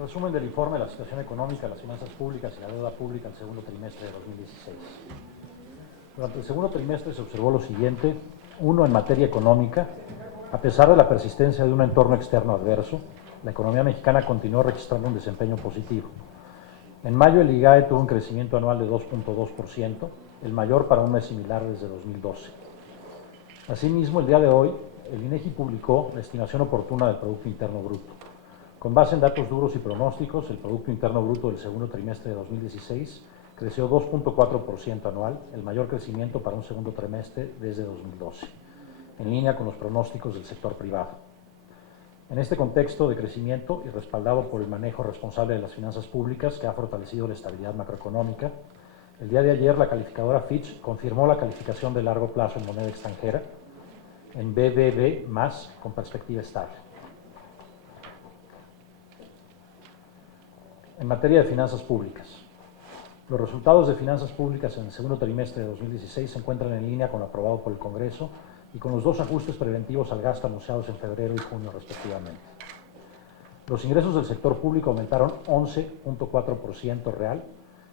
Resumen del informe de la situación económica, las finanzas públicas y la deuda pública al segundo trimestre de 2016. Durante el segundo trimestre se observó lo siguiente. Uno, en materia económica, a pesar de la persistencia de un entorno externo adverso, la economía mexicana continuó registrando un desempeño positivo. En mayo el IGAE tuvo un crecimiento anual de 2.2%, el mayor para un mes similar desde 2012. Asimismo, el día de hoy, el INEGI publicó la estimación oportuna del Producto Interno Bruto. Con base en datos duros y pronósticos, el Producto Interno Bruto del segundo trimestre de 2016 creció 2.4% anual, el mayor crecimiento para un segundo trimestre desde 2012, en línea con los pronósticos del sector privado. En este contexto de crecimiento y respaldado por el manejo responsable de las finanzas públicas que ha fortalecido la estabilidad macroeconómica, el día de ayer la calificadora Fitch confirmó la calificación de largo plazo en moneda extranjera en BBB+, con perspectiva estable. En materia de finanzas públicas, los resultados de finanzas públicas en el segundo trimestre de 2016 se encuentran en línea con lo aprobado por el Congreso y con los dos ajustes preventivos al gasto anunciados en febrero y junio respectivamente. Los ingresos del sector público aumentaron 11.4% real,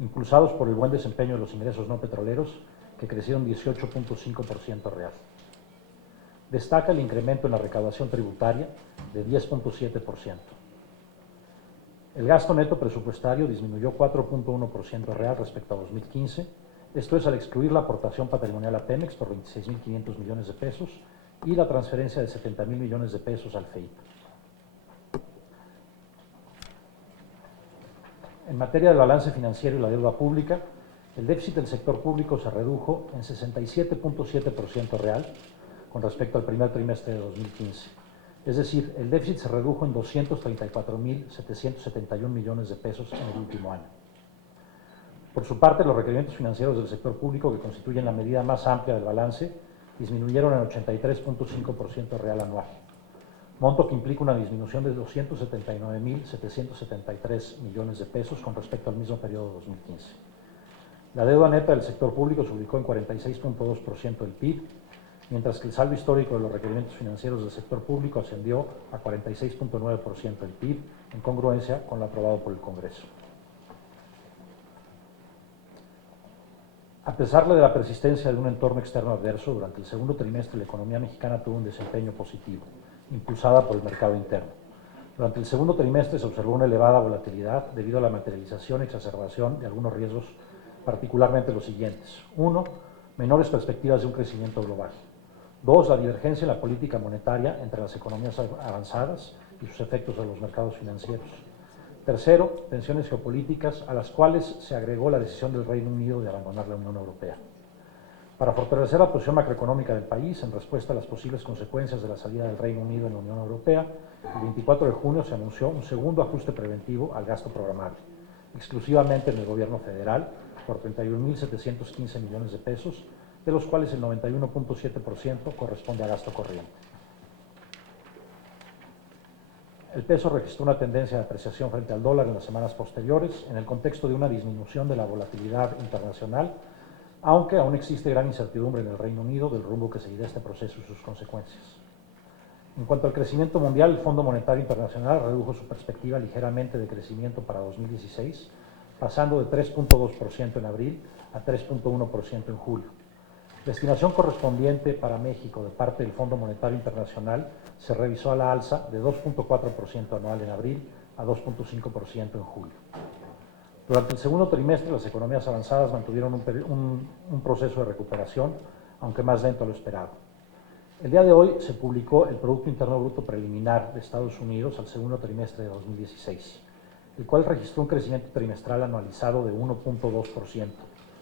impulsados por el buen desempeño de los ingresos no petroleros, que crecieron 18.5% real. Destaca el incremento en la recaudación tributaria de 10.7%. El gasto neto presupuestario disminuyó 4.1% real respecto a 2015, esto es al excluir la aportación patrimonial a Pemex por 26.500 millones de pesos y la transferencia de 70.000 millones de pesos al FEIP. En materia del balance financiero y la deuda pública, el déficit del sector público se redujo en 67.7% real con respecto al primer trimestre de 2015. Es decir, el déficit se redujo en 234.771 millones de pesos en el último año. Por su parte, los requerimientos financieros del sector público, que constituyen la medida más amplia del balance, disminuyeron en 83.5% real anual, monto que implica una disminución de 279.773 millones de pesos con respecto al mismo periodo de 2015. La deuda neta del sector público se ubicó en 46.2% del PIB, mientras que el saldo histórico de los requerimientos financieros del sector público ascendió a 46.9% del PIB, en congruencia con lo aprobado por el Congreso. A pesar de la persistencia de un entorno externo adverso, durante el segundo trimestre la economía mexicana tuvo un desempeño positivo, impulsada por el mercado interno. Durante el segundo trimestre se observó una elevada volatilidad debido a la materialización y exacerbación de algunos riesgos, particularmente los siguientes. 1. Menores perspectivas de un crecimiento global. 2. La divergencia en la política monetaria entre las economías avanzadas y sus efectos en los mercados financieros. Tercero, tensiones geopolíticas a las cuales se agregó la decisión del Reino Unido de abandonar la Unión Europea. Para fortalecer la posición macroeconómica del país en respuesta a las posibles consecuencias de la salida del Reino Unido en la Unión Europea, el 24 de junio se anunció un segundo ajuste preventivo al gasto programable, exclusivamente en el gobierno federal, por 31.715 millones de pesos, de los cuales el 91.7% corresponde a gasto corriente. El peso registró una tendencia de apreciación frente al dólar en las semanas posteriores, en el contexto de una disminución de la volatilidad internacional, aunque aún existe gran incertidumbre en el Reino Unido del rumbo que seguirá este proceso y sus consecuencias. En cuanto al crecimiento mundial, el Fondo Monetario Internacional redujo su perspectiva ligeramente de crecimiento para 2016, pasando de 3.2% en abril a 3.1% en julio. La estimación correspondiente para México de parte del Fondo Monetario Internacional se revisó a la alza de 2.4% anual en abril a 2.5% en julio. Durante el segundo trimestre, las economías avanzadas mantuvieron un proceso de recuperación, aunque más lento a lo esperado. El día de hoy se publicó el Producto Interno Bruto preliminar de Estados Unidos al segundo trimestre de 2016, el cual registró un crecimiento trimestral anualizado de 1.2%,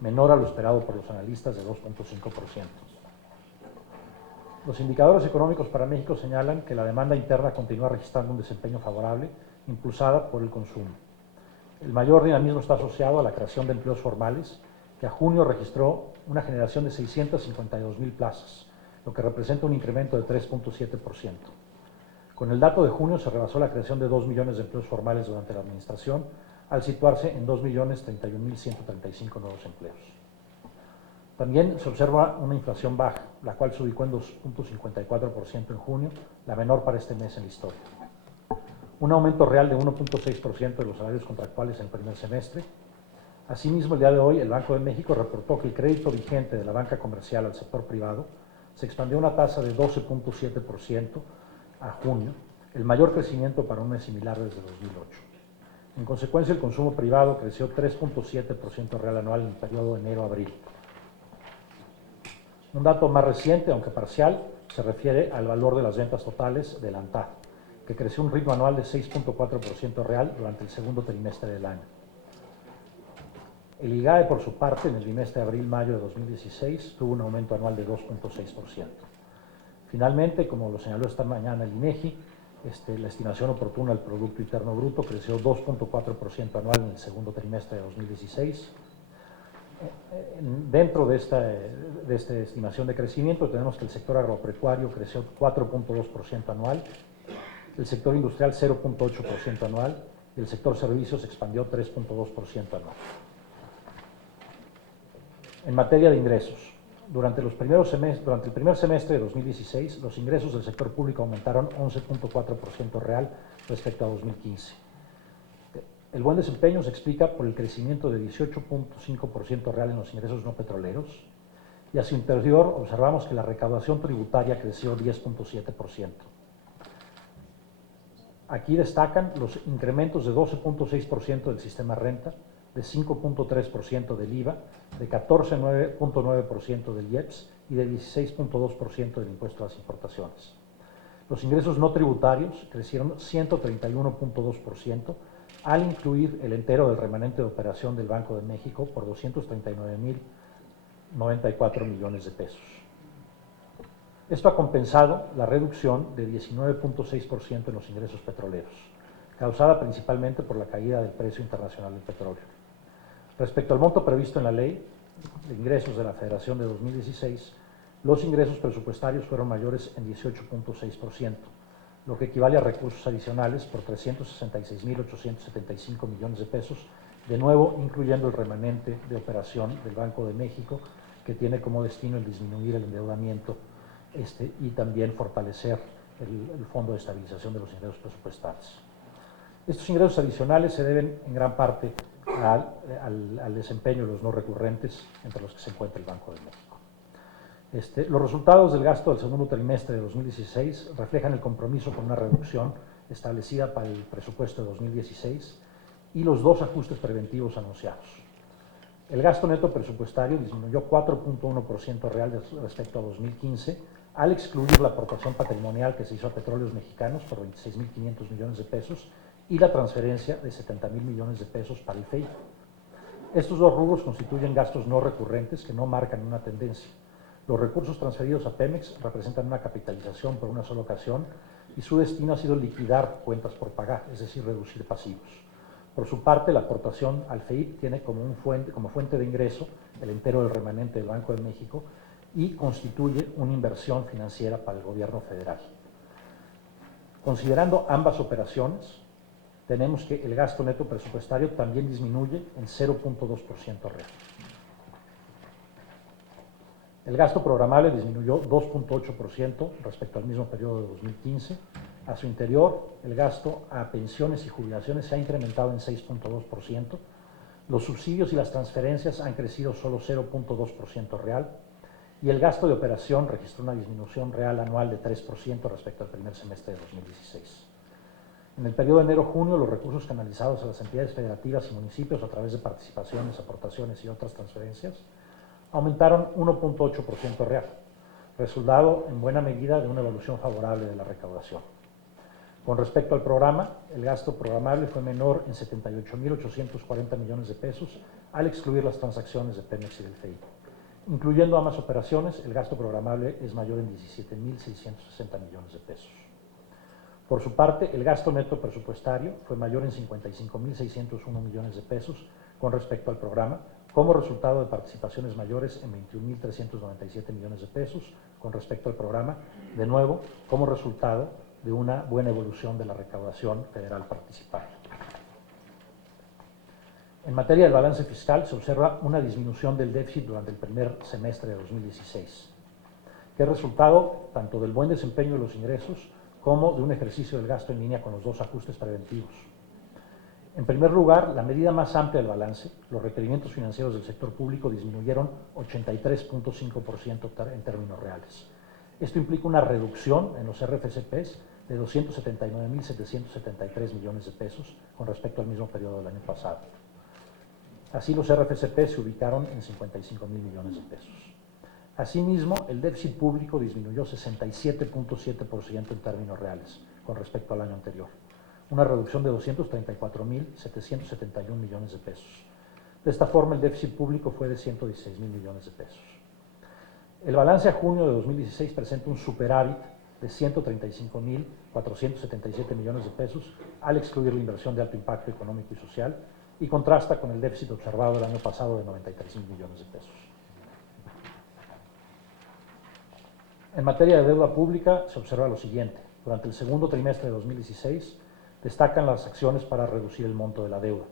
menor a lo esperado por los analistas de 2.5%. Los indicadores económicos para México señalan que la demanda interna continúa registrando un desempeño favorable, impulsada por el consumo. El mayor dinamismo está asociado a la creación de empleos formales, que a junio registró una generación de 652.000 plazas, lo que representa un incremento de 3.7%. Con el dato de junio se rebasó la creación de 2 millones de empleos formales durante la administración, al situarse en 2.031.135 nuevos empleos. También se observa una inflación baja, la cual se ubicó en 2.54% en junio, la menor para este mes en la historia. un aumento real de 1.6% de los salarios contractuales en el primer semestre. Asimismo, el día de hoy, el Banco de México reportó que el crédito vigente de la banca comercial al sector privado se expandió a una tasa de 12.7% a junio, el mayor crecimiento para un mes similar desde 2008. En consecuencia, el consumo privado creció 3.7% real anual en el periodo de enero-abril. Un dato más reciente, aunque parcial, se refiere al valor de las ventas totales del ANTAD, que creció un ritmo anual de 6.4% real durante el segundo trimestre del año. El IGAE, por su parte, en el trimestre de abril-mayo de 2016, tuvo un aumento anual de 2.6%. Finalmente, como lo señaló esta mañana el INEGI, la estimación oportuna del Producto Interno Bruto creció 2.4% anual en el segundo trimestre de 2016. Dentro de esta estimación de crecimiento tenemos que el sector agropecuario creció 4.2% anual, el sector industrial 0.8% anual y el sector servicios expandió 3.2% anual. En materia de ingresos, durante el primer semestre de 2016, los ingresos del sector público aumentaron 11.4% real respecto a 2015. El buen desempeño se explica por el crecimiento de 18.5% real en los ingresos no petroleros y a su interior observamos que la recaudación tributaria creció 10.7%. Aquí destacan los incrementos de 12.6% del sistema renta, de 5.3% del IVA, de 14.9% del IEPS y de 16.2% del impuesto a las importaciones. Los ingresos no tributarios crecieron 131.2% al incluir el entero del remanente de operación del Banco de México por 239.094 millones de pesos. Esto ha compensado la reducción de 19.6% en los ingresos petroleros, causada principalmente por la caída del precio internacional del petróleo. Respecto al monto previsto en la Ley de Ingresos de la Federación de 2016, los ingresos presupuestarios fueron mayores en 18.6%, lo que equivale a recursos adicionales por 366.875 millones de pesos, de nuevo incluyendo el remanente de operación del Banco de México, que tiene como destino el disminuir el endeudamiento y también fortalecer el Fondo de Estabilización de los Ingresos Presupuestales. Estos ingresos adicionales se deben en gran parte al desempeño de los no recurrentes, entre los que se encuentra el Banco de México. Los resultados del gasto del segundo trimestre de 2016 reflejan el compromiso con una reducción establecida para el presupuesto de 2016 y los dos ajustes preventivos anunciados. El gasto neto presupuestario disminuyó 4.1% real respecto a 2015, al excluir la aportación patrimonial que se hizo a Petróleos Mexicanos por 26.500 millones de pesos y la transferencia de 70.000 millones de pesos para el FEI. Estos dos rubros constituyen gastos no recurrentes que no marcan una tendencia. Los recursos transferidos a Pemex representan una capitalización por una sola ocasión y su destino ha sido liquidar cuentas por pagar, es decir, reducir pasivos. Por su parte, la aportación al FEIP tiene como fuente de ingreso el entero del remanente del Banco de México y constituye una inversión financiera para el gobierno federal. Considerando ambas operaciones, tenemos que el gasto neto presupuestario también disminuye en 0.2% real. El gasto programable disminuyó 2.8% respecto al mismo periodo de 2015. A su interior, el gasto a pensiones y jubilaciones se ha incrementado en 6.2%. Los subsidios y las transferencias han crecido solo 0.2% real. Y el gasto de operación registró una disminución real anual de 3% respecto al primer semestre de 2016. En el periodo de enero-junio, los recursos canalizados a las entidades federativas y municipios a través de participaciones, aportaciones y otras transferencias aumentaron 1.8% real, resultado en buena medida de una evolución favorable de la recaudación. Con respecto al programa, el gasto programable fue menor en 78.840 millones de pesos al excluir las transacciones de Pemex y del FEI. Incluyendo ambas operaciones, el gasto programable es mayor en 17.660 millones de pesos. Por su parte, el gasto neto presupuestario fue mayor en 55.601 millones de pesos con respecto al programa, como resultado de participaciones mayores en 21.397 millones de pesos con respecto al programa, de nuevo, como resultado de una buena evolución de la recaudación federal participada. En materia del balance fiscal, se observa una disminución del déficit durante el primer semestre de 2016, que es resultado tanto del buen desempeño de los ingresos como de un ejercicio del gasto en línea con los dos ajustes preventivos. En primer lugar, la medida más amplia del balance, los requerimientos financieros del sector público disminuyeron 83.5% en términos reales. Esto implica una reducción en los RFCPs de 279.773 millones de pesos con respecto al mismo periodo del año pasado. Así, los RFCP se ubicaron en 55.000 millones de pesos. Asimismo, el déficit público disminuyó 67.7% en términos reales con respecto al año anterior, una reducción de 234.771 millones de pesos. De esta forma, el déficit público fue de 116.000 millones de pesos. El balance a junio de 2016 presenta un superávit de 135.477 millones de pesos al excluir la inversión de alto impacto económico y social y contrasta con el déficit observado el año pasado de 93.000 millones de pesos. En materia de deuda pública se observa lo siguiente. Durante el segundo trimestre de 2016 destacan las acciones para reducir el monto de la deuda,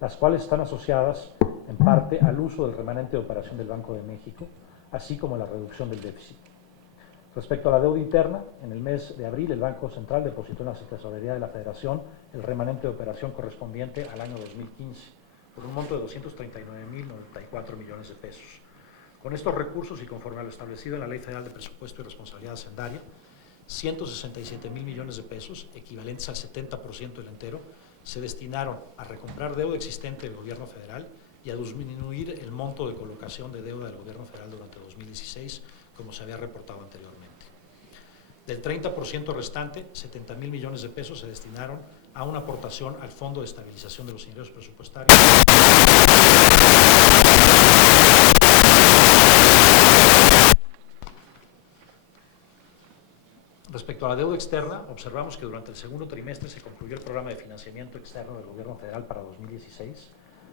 las cuales están asociadas en parte al uso del remanente de operación del Banco de México, así como la reducción del déficit. Respecto a la deuda interna, en el mes de abril el Banco Central depositó en la Tesorería de la Federación el remanente de operación correspondiente al año 2015, por un monto de 239.094 millones de pesos. Con estos recursos y conforme a lo establecido en la Ley Federal de Presupuesto y Responsabilidad Hacendaria, 167.000 millones de pesos, equivalentes al 70% del entero, se destinaron a recomprar deuda existente del gobierno federal y a disminuir el monto de colocación de deuda del gobierno federal durante 2016, como se había reportado anteriormente. Del 30% restante, 70.000 millones de pesos se destinaron a una aportación al Fondo de Estabilización de los Ingresos Presupuestarios. Respecto a la deuda externa, observamos que durante el segundo trimestre se concluyó el programa de financiamiento externo del gobierno federal para 2016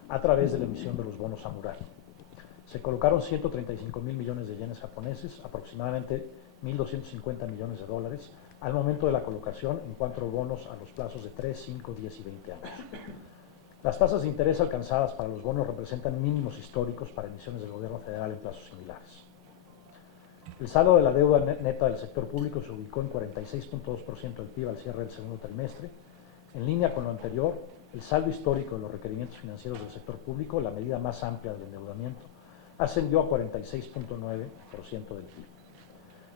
a través de la emisión de los bonos Samurai. Se colocaron 135.000 millones de yenes japoneses, aproximadamente 1.250 millones de dólares, al momento de la colocación en 4 bonos a los plazos de 3, 5, 10 y 20 años. Las tasas de interés alcanzadas para los bonos representan mínimos históricos para emisiones del gobierno federal en plazos similares. El saldo de la deuda neta del sector público se ubicó en 46.2% del PIB al cierre del segundo trimestre. En línea con lo anterior, el saldo histórico de los requerimientos financieros del sector público, la medida más amplia del endeudamiento, ascendió a 46.9% del PIB.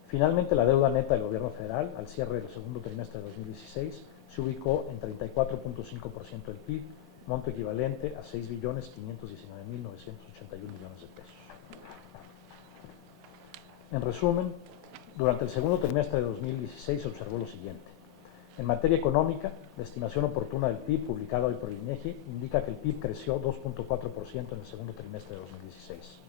Finalmente, la deuda neta del gobierno federal al cierre del segundo trimestre de 2016 se ubicó en 34.5% del PIB, monto equivalente a 6.519.981 millones de pesos. En resumen, durante el segundo trimestre de 2016 se observó lo siguiente. En materia económica, la estimación oportuna del PIB publicada hoy por el INEGI indica que el PIB creció 2.4% en el segundo trimestre de 2016.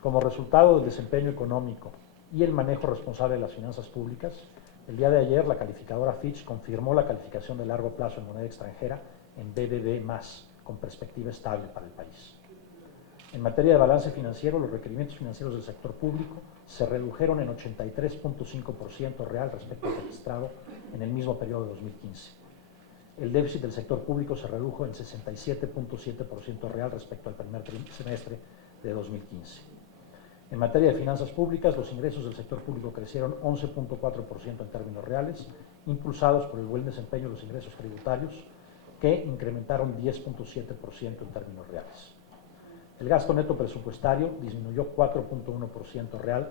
Como resultado del desempeño económico y el manejo responsable de las finanzas públicas, el día de ayer la calificadora Fitch confirmó la calificación de largo plazo en moneda extranjera en BBB+, con perspectiva estable para el país. En materia de balance financiero, los requerimientos financieros del sector público se redujeron en 83.5% real respecto al registrado en el mismo periodo de 2015. El déficit del sector público se redujo en 67.7% real respecto al primer semestre de 2015. En materia de finanzas públicas, los ingresos del sector público crecieron 11.4% en términos reales, impulsados por el buen desempeño de los ingresos tributarios, que incrementaron 10.7% en términos reales. El gasto neto presupuestario disminuyó 4.1% real